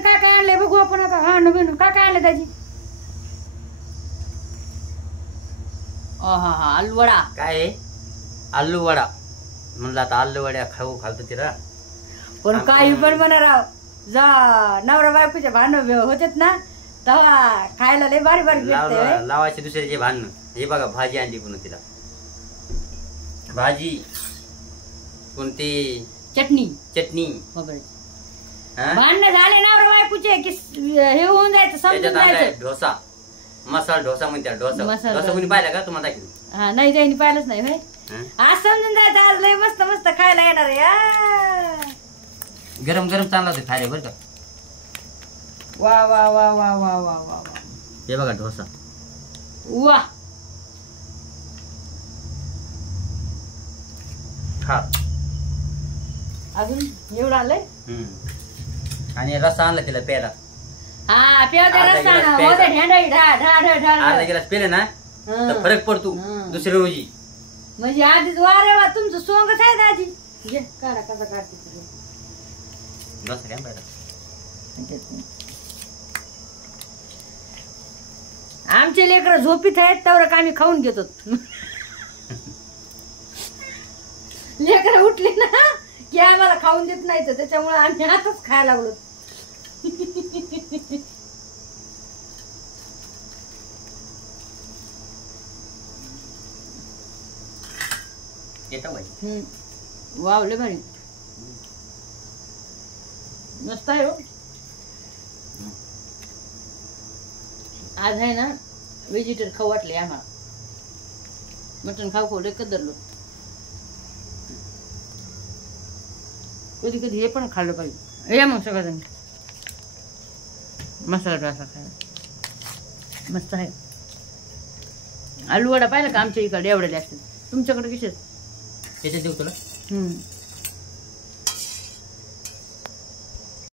तर काय काय आणलंय बघू आपण आता. हा नवीन काय काय आणलं दाजी? हा आलू वडा. काय आहे? आलू वडा. म्हणलं आता आलू वड्या घालतो तिला. पण काही पण म्हणा राव, जा नवरा बायकोच्या भांडण होतेत ना तेव्हा खायला लय भारी भारी भेटते. लावायचे दुसऱ्याचे भांडण. हे बघा भाजी आणली पुन्हा तिला. भाजी कोणती? चटणी. भांडण झाले नवरा बायकोचे की हे होऊन जायचं, समजून जायचं. डोसा, मसाला डोसा म्हणते. डोसा कोणी पाहिला का तुम्हाला? हा नाही, त्यांनी पाहिलंच नाही भाई. आज समजून जायचं, आज लय मस्त मस्त खायला येणार आहे. गरम गरम चांगला होते खायला बरं का. वा वा वा वा वा वा वा. हे बघा डोसा. वा खा. अजून एवढं आलंय. आणि रस्सा आणला तिला प्यायला. हा प्यायला रस्सा ना. हो दे ढेंडाई ढा ढा ढा ढा. अर्धा गिलास पेले ना तर फरक पडतो दुसऱ्या रोजी. म्हणजे आधीच वारे वा तुमचं सोंगच आहे दाजी. घे काढा कसा काढते तुझे. डोसा घ्या पाहिला. आमचे लेकर झोपीत आहेत तर आम्ही खाऊन घेतो. लेकर उठले ना की आम्हाला खाऊन देत नाही, तर त्याच्यामुळे आम्ही आताच खायला लागलो. वावले भारी मस्त आहे हो. आज आहे ना व्हेजिटेरियन खाऊ वाटले आम्हाला. मटण खाऊ लय कदरलो. कधी कधी हे पण खाल्लं पाहिजे. या मग सगळं मसाला डोसा खायला मस्त आहे. आलू वडा पाहिला का आमच्या इकडे एवढे असतात. तुमच्याकडे कसे? त्याच्यात देऊ तुला.